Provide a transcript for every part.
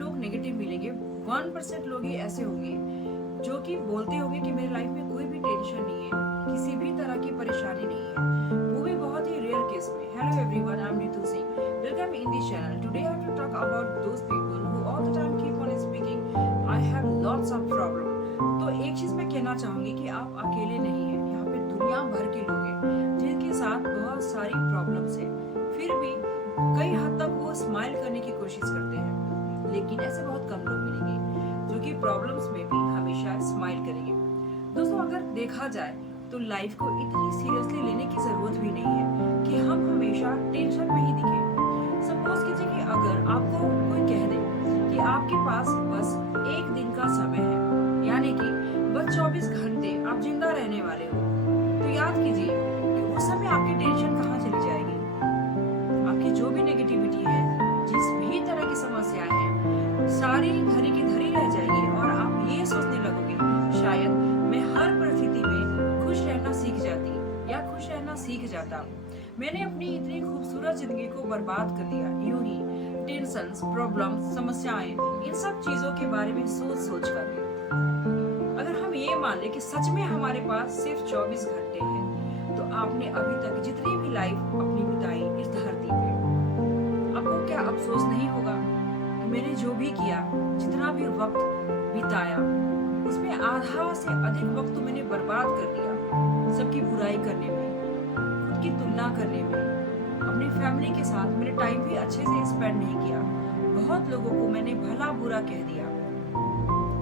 लोग नेगेटिव मिलेंगे, 1% लोग ही ऐसे होंगे जो कि बोलते होंगे कि मेरे लाइफ में कोई भी टेंशन नहीं है, किसी भी तरह की परेशानी नहीं है, वो भी बहुत ही रेयर केस में। Hello everyone, I am Neetu Singh, welcome in this channel. Today I have to talk about those people who all the time keep on speaking I have lots of problem. तो एक चीज मैं कहना चाहूंगी कि आप अकेले नहीं हैं, यहाँ पे दुनिया भर के लोग हैं जिनके साथ बहुत सारी प्रॉब्लम्स है, फिर भी कई हद तक वो स्माइल करने की कोशिश करते हैं। लेकिन ऐसे बहुत कम लोग मिलेंगे जो कि प्रॉब्लम्स में भी हमेशा स्माइल करेंगे। दोस्तों, अगर देखा जाए तो लाइफ को इतनी सीरियसली लेने की जरूरत भी नहीं है कि हम हमेशा टेंशन में ही दिखें। सपोज कीजिए कि अगर आपको कोई कह दे कि आपके पास बस एक दिन का समय है, यानी कि बस 24 घंटे आप जिंदा रहने वाले हो, तो याद कीजिए कि उस समय आपकी टेंशन कहाँ चली जाएगी। आपकी जो भी नेगेटिविटी है, जिस भी तरह की समस्याएं हैं, सारी धरी की धरी रह जाएगी और आप ये सोचने लगोगे शायद मैं हर परिस्थिति में खुश रहना सीख जाती या खुश रहना सीख जाता। मैंने अपनी इतनी खूबसूरत जिंदगी को बर्बाद कर दिया यूं ही टेंशन्स, प्रॉब्लम्स, समस्याएं, इन सब चीजों के बारे में सोच सोच कर। अगर हम ये मान ले कि सच में हमारे पास सिर्फ 24 घंटे हैं, तो आपने अभी तक जितनी भी लाइफ अपनी बिताई इस धरती पे, आपको क्या अफसोस नहीं होगा कि मैंने जो भी किया, जितना भी वक्त बिताया, उसमें आधा से अधिक वक्त तो मैंने बर्बाद कर दिया सबकी बुराई करने में, खुद की तुलना करने में, अपनी फैमिली के साथ मैंने टाइम भी अच्छे से स्पेंड नहीं किया, बहुत लोगों को मैंने भला बुरा कह दिया,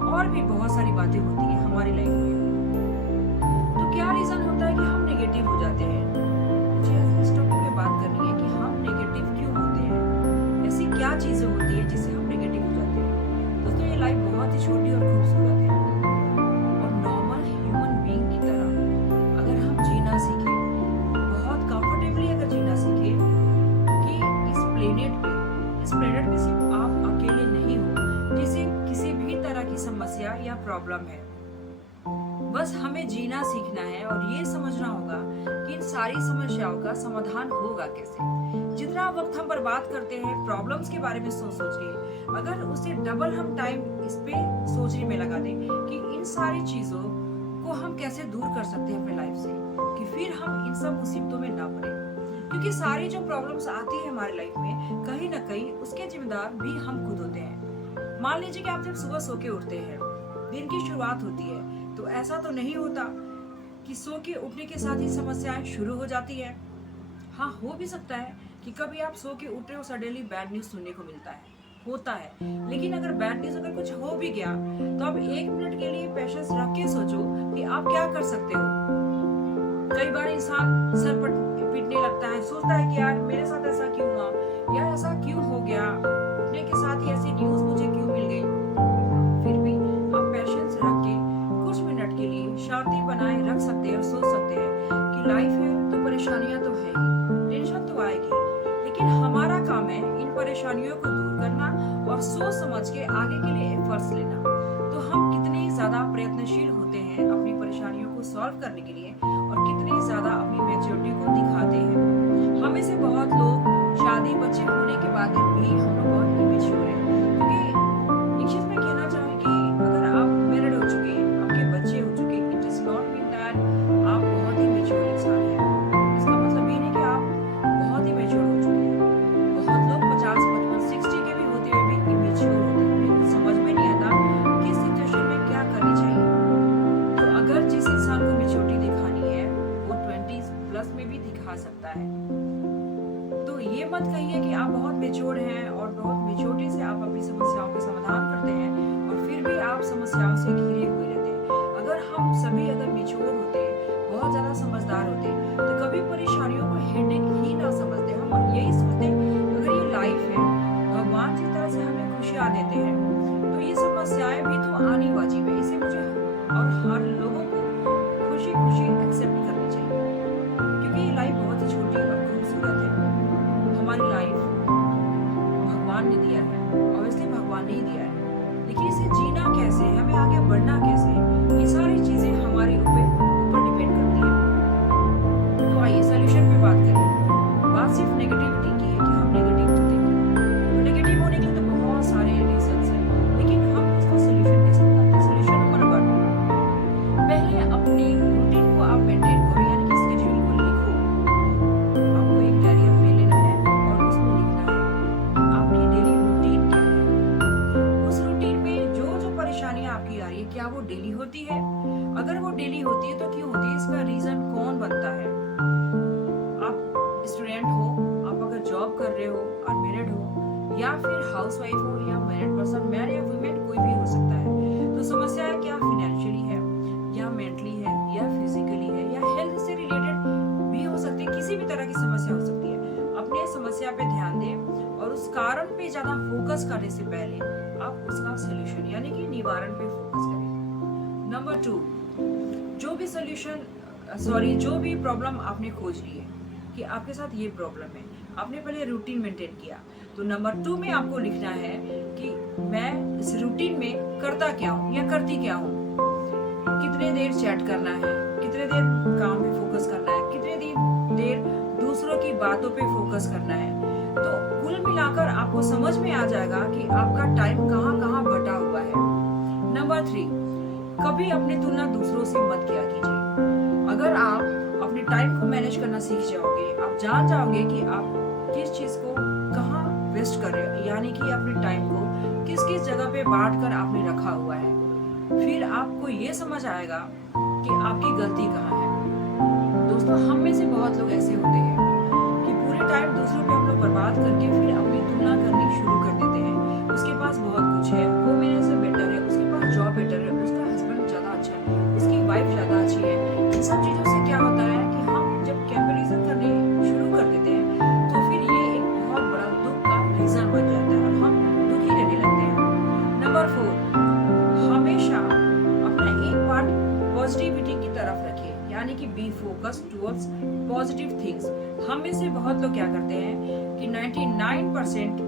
और भी बहुत सारी बातें होती है हमारी लाइफ में। तो क्या रीजन होता है कि हम नेगेटिव हो जाते हैं? मुझे इस टॉपिक पे बात करनी है कि हम नेगेटिव क्यों होते हैं, ऐसी क्या चीजें होती है जिससे हम नेगेटिव हो जाते हैं। दोस्तों, ये लाइफ बहुत ही छोटी और खूबसूरत है, और नॉर्मल ह्यूमन बीइंग की तरह अगर हम जीना सीखें, बहुत कंफर्टेबली अगर जीना सीखें कि इस प्लेनेट पे सिर्फ आप अकेले नहीं हो जिसे किसी भी तरह की समस्या या प्रॉब्लम है। बस हमें जीना सीखना है और ये समझना होगा कि इन सारी समस्याओं का समाधान होगा कैसे। जितना वक्त हम बर्बाद करते हैं प्रॉब्लम्स के बारे में सोच सोच के, अगर उससे डबल हम टाइम इस पे सोचने में लगा दें कि इन सारी चीजों को हम कैसे दूर कर सकते हैं अपने लाइफ से, कि फिर हम इन सब मुसीबतों में ना पड़े। क्योंकि सारी जो प्रॉब्लम्स आती है हमारी लाइफ में, कहीं ना कहीं उसके जिम्मेदार भी हम खुद होते हैं। मान लीजिए कि आप जब सुबह सो के उठते हैं, दिन की शुरुआत होती है, तो ऐसा तो नहीं होता कि सो के उठने के साथ ही समस्याएं शुरू हो जाती है। हाँ, हो भी सकता है कि कभी आप सो के उठ रहे हो, सडनली बैड न्यूज सुनने को मिलता है, होता है। लेकिन अगर बैड न्यूज अगर कुछ हो भी गया, तो आप 1 मिनट के लिए पेशेंस रख के सोचो कि आप क्या कर सकते हो। कई बार इंसान सर पर पीटने लगता है, सोचता है कि यार मेरे साथ ऐसा क्यों हुआ, या ऐसा क्यों हो गया, उठने के साथ ही ऐसी न्यूज मुझे क्यों मिल गई। फिर भी आप पेशेंस रख के कुछ मिनट के लिए शांति बनाए रख सकते हैं और सोच सकते हैं कि लाइफ है तो परेशानियां तो है ही, टेंशन तो आएगी, लेकिन हमारा काम है इन परेशानियों को दूर करना और सोच समझ के आगे के लिए एफर्ट्स लेना। तो हम कितने ज्यादा प्रयत्नशील होते हैं अपनी परेशानियों को सॉल्व करने के लिए, और कितने ज्यादा अपनी मैच्योरिटी को दिखाते हैं। हमें से बहुत लोग शादी बच्चे होने के बाद भी हम लोग बहुत इमेच्योर हैं। क्योंकि एक चीज मैं कहना चाहूंगी कि अगर आप मैरिड हो चुके हैं, आपके बच्चे हो चुके, it is not mean that आप बहुत ही मैच्योर इंसान हैं। इसका मतलब ये नहीं कि आप बहुत ही मैच्योर हो चुके हैं। बहुत लोग 50, 55, 60 के भी होते हुए भी इमेच्योर होते हैं, उनको समझ में नहीं आता किस सिचुएशन में क्या करनी चाहिए। तो अगर जिस इंसान को मैच्योरिटी दिखानी है, वो 20 प्लस में भी दिखा सकता है। तो ये मत कहिए कि आप बहुत वो डेली होती है? अगर वो डेली होती है तो क्यों होती है? इसका रीजन कौन बनता है? आप स्टूडेंट हो, आप अगर जॉब कर रहे हो, अनमेरिड हो, या फिर हाउसवाइफ हो, या मैरिड पर्सन, मैन या वुमेन कोई भी हो सकता है। तो समस्या है क्या फाइनेंशियली है, या मेंटली है, या फिजिकली है, या हेल्थ से रिलेटेड भी हो सकती है। किसी भी तरह की समस्या हो सकती है। अपने समस्या पे ध्यान दें और उस कारण पे ज्यादा फोकस करने से पहले आप उसका सोल्यूशन यानी कि निवारण पे फोकस करें। नंबर 2, जो भी प्रॉब्लम आपने खोज ली है कि आपके साथ ये प्रॉब्लम है, आपने पहले रूटीन मेंटेन किया, तो नंबर 2 में आपको लिखना है कि मैं इस रूटीन में करता क्या हूँ या करती क्या हूँ। कितने देर चैट करना है, कितने देर काम पे फोकस करना है, कितने देर दूसरों की बातों पे फोकस करना है। तो कुल मिलाकर आपको समझ में आ जाएगा कि आपका टाइम कहाँ कहाँ बटा हुआ है। नंबर 3, कभी अपनी तुलना दूसरों से मत किया कीजिए। अगर आप अपने टाइम को मैनेज करना सीख जाओगे, आप जान जाओगे कि आप किस चीज को कहाँ वेस्ट कर रहे हो, यानी कि अपने टाइम को किस किस जगह पे बांट कर आपने रखा हुआ है, फिर आपको ये समझ आएगा कि आपकी गलती कहाँ है। दोस्तों, हम में से बहुत लोग ऐसे होते हैं कि पूरे टाइम दूसरों पे हम लोग बर्बाद करके फिर अपनी तुलना करनी शुरू कर देते हैं। उसके पास बहुत कुछ है, वो मेरे से बेटर है, उसके पास जॉब बेटर है, उसका हस्बैंड ज्यादा अच्छा है, उसकी वाइफ ज्यादा अच्छी है। इन सब चीजों से क्या होता है कि हम जब कंपैरिजन करने शुरू कर देते हैं तो फिर ये एक बहुत बड़ा दुख का रीजन बन जाता है और हम दुखी रहने लगते हैं। नंबर 4, हमेशा अपना एक पार्ट पॉजिटिविटी की तरफ रखिए, यानी कि B focus towards positive things. हम में से बहुत लोग क्या करते हैं कि 99%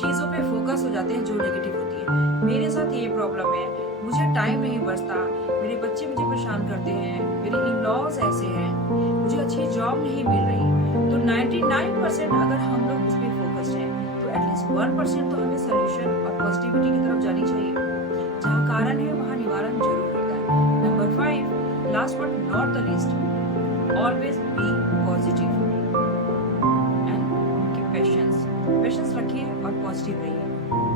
चीजों पे फोकस हो जाते हैं जो नेगेटिव होती है। मेरे साथ ये प्रॉब्लम है, मुझे टाइम नहीं बचता, मेरे बच्चे मुझे परेशान करते हैं, मेरे इन-लॉज ऐसे हैं, मुझे अच्छी जॉब नहीं मिल रही। तो 99% अगर हम लोग उस पर फोकस्ड हैं तो एटलीस्ट 1% तो हमें सोल्यूशन और पॉजिटिविटी की तरफ जानी चाहिए। जहाँ कारण है वहाँ निवारण जरूर होता है। Number 5, last but not the least, always be positive and patience रखिए और पॉजिटिव रहिए,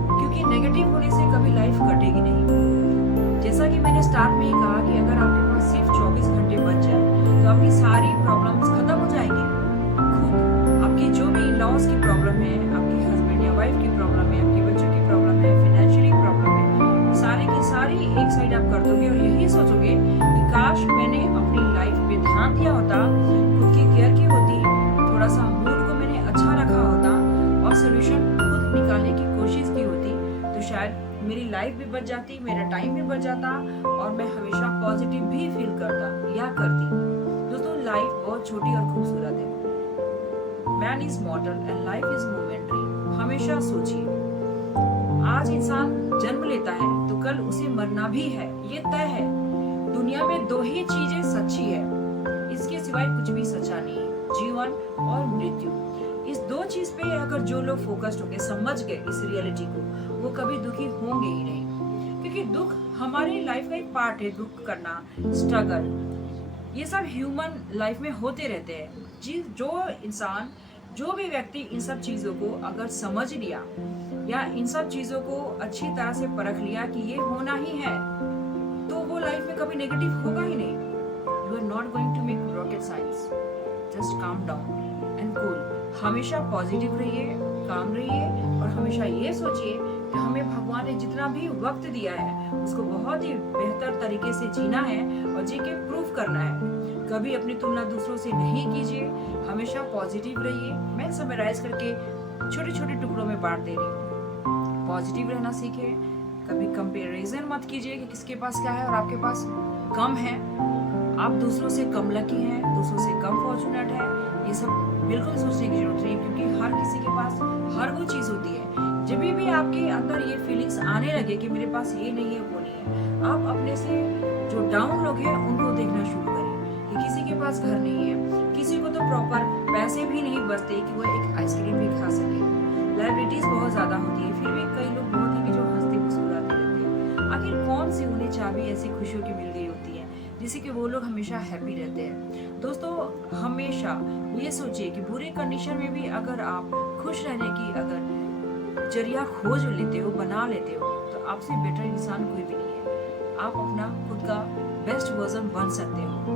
क्योंकि नेगेटिव होने से कभी लाइफ कटेगी नहीं। जैसा कि मैंने स्टार्ट में ही कहा कि अगर आपके पास सिर्फ 24 घंटे बच जाए तो आपकी सारी प्रॉब्लम्स खत्म हो जाएंगी। खुद आपकी जो भी लॉस की प्रॉब्लम है, आपके हस्बैंड या वाइफ की प्रॉब्लम है, आपके बच्चों की प्रॉब्लम है, फाइनेंशियली प्रॉब्लम है, सारी की सारी एक साइड आप कर दोगे और यही सोचोगे कि काश मैंने अपनी लाइफ पे ध्यान दिया होता, खुद की केयर की होती, थोड़ा सा मूड को मैंने अच्छा रखा होता और सोल्यूशन खुद निकालने की कोशिश की होती, तो शायद मेरी लाइफ भी बच जाती, मेरा टाइम भी बच जाता और मैं हमेशा पॉजिटिव भी फील करता या करती। दोस्तों, लाइफ बहुत छोटी और खूबसूरत है। Man is मॉर्टल and life is momentary. हमेशा सोचिए, आज इंसान जन्म लेता है तो कल उसे मरना भी है, ये तय है। दुनिया में 2 ही चीजें सच्ची है, इसके सिवाय कुछ भी सच्चा नहीं है, जीवन और मृत्यु। इस 2 चीज पे अगर जो लोग फोकस्ड होंगे, समझ गए इस रियलिटी को, वो कभी दुखी होंगे ही नहीं, क्योंकि दुख हमारे लाइफ का एक पार्ट है। दुख करना, स्ट्रगल, ये सब ह्यूमन लाइफ में होते रहते हैं। जो भी व्यक्ति इन सब चीजों को अगर समझ लिया या इन सब चीजों को अच्छी तरह से परख लिया कि ये होना ही है, तो वो लाइफ में कभी नेगेटिव होगा ही नहीं। You are not going to make rocket science, just calm down and cool. हमेशा पॉजिटिव रहिए, काम रहिए और हमेशा ये सोचिए कि हमें भगवान ने जितना भी वक्त दिया है उसको बहुत ही बेहतर तरीके से जीना है और जी के प्रूफ करना है। कभी अपनी तुलना दूसरों से नहीं कीजिए, हमेशा पॉजिटिव रहिए। मैं समराइज करके छोटे छोटे टुकड़ों में बांट दे रही हूँ। पॉजिटिव रहना सीखें, कभी कंपैरिजन मत कीजिए कि किसके पास क्या है और आपके पास कम है। आप दूसरों से कम लकी हैं, दूसरों से कम फॉर्चुनेट है, ये सब बिल्कुल सोचने की जरूरत नहीं, क्योंकि हर किसी के पास हर वो चीज होती है। जब भी आपके अंदर ये फीलिंग्स आने लगे कि मेरे पास ये नहीं है, वो नहीं है, आप अपने से जो डाउन लोग हैं उनको देखना शुरू करें कि किसी के पास घर नहीं है, किसी को तो प्रॉपर पैसे भी नहीं बचते कि वो एक आइसक्रीम भी खा सके। लाइबिलिटीज बहुत ज्यादा होती है, फिर भी कई लोग बहुत हैं कि जो हंसते मुस्कुराते रहते हैं। आखिर कौन सी उन्हें चाबी ऐसी खुशियों की मिल गई होती है जिससे कि वो लोग हमेशा हैप्पी रहते हैं। दोस्तों, हमेशा ये सोचिए कि बुरे कंडीशन में भी अगर आप खुश रहने की अगर जरिया खोज लेते हो, बना लेते हो, तो आपसे बेटर इंसान कोई भी नहीं है। आप अपना खुद का बेस्ट वर्जन बन सकते हो।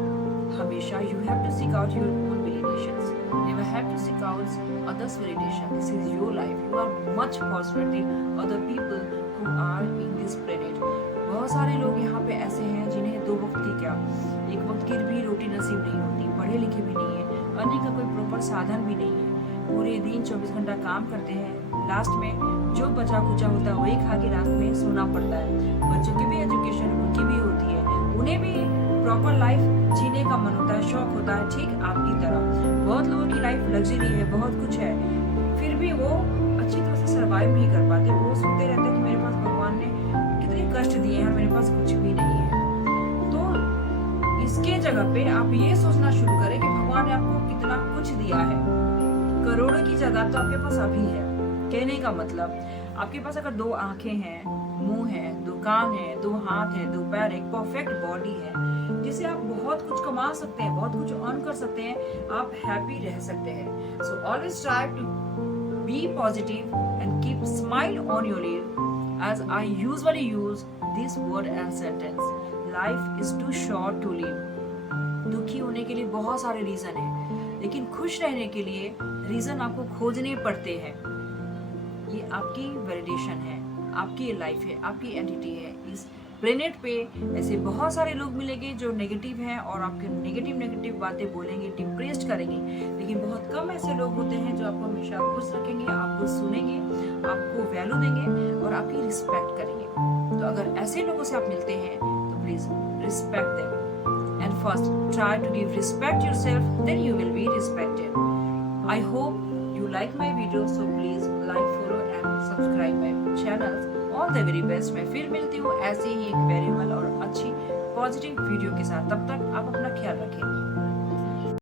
हमेशा you have to seek out your own validations. Never have to seek out others' validation. This is your life. You are much positive than other people who are in this planet. बहुत सारे लोग यहाँ पे ऐसे हैं जिन्हें दो वक्त की क्या, एक वक्त की भी रोटी नसीब नहीं होती, पढ़े लिखे भी नहीं है, अर्निंग का कोई प्रॉपर साधन भी नहीं है, पूरे दिन 24 घंटा काम करते हैं, लास्ट में जो बचा कुचा होता है वही खा के रात में सोना पड़ता है। बच्चों की भी एजुकेशन उनकी भी होती है, उन्हें भी प्रॉपर लाइफ जीने का मन होता है, शौक होता है, ठीक आपकी तरह। बहुत लोगों की लाइफ लग्जरी है, बहुत कुछ है, फिर भी वो अच्छी तरह से सर्वाइव नहीं कर पाते। वो सोचते रहते हैं कि मेरे पास भगवान ने कितने कष्ट दिए हैं, मेरे पास कुछ भी नहीं है। तो इसके जगह पे आप ये सोचना शुरू करें कि भगवान ने आपको कितना कुछ दिया है। करोड़ों की जगह तो आपके पास अभी है। कहने का मतलब, आपके पास अगर 2 आंखें हैं, मुंह है, 2 कान है, 2 हाथ है, 2 पैर, एक परफेक्ट बॉडी है, जिससे आप बहुत कुछ कमा सकते हैं, बहुत कुछ अर्न कर सकते हैं, आप हैप्पी रह सकते हैं। So always try to be positive and keep smile on your lip, as I usually use this word and sentence. Life is too short to live. दुखी होने के लिए बहुत सारे रीजन हैं, लेकिन खुश रहने के लिए रीजन आपको खोजने पड़ते हैं। ये आपकी वैलिडेशन है, आपकी लाइफ है, आपकी एंटिटी है। इस प्लेनेट पे ऐसे बहुत सारे लोग मिलेंगे जो नेगेटिव हैं और आपके नेगेटिव बातें बोलेंगे, डिप्रेस्ड करेंगे, लेकिन बहुत कम ऐसे लोग होते हैं जो आपको हमेशा खुश रखेंगे, आपको सुनेंगे, आपको वैल्यू देंगे और आपकी रिस्पेक्ट करेंगे। तो अगर ऐसे लोगों से आप मिलते हैं तो please respect them and first try to give respect yourself, then you will be respected. I hope you like my video, so please like, follow and subscribe my channel. All the very best. मैं फिर मिलती हूँ ऐसे ही एक variable और अच्छी positive video के साथ। तब तक आप अपना ख्याल रखें।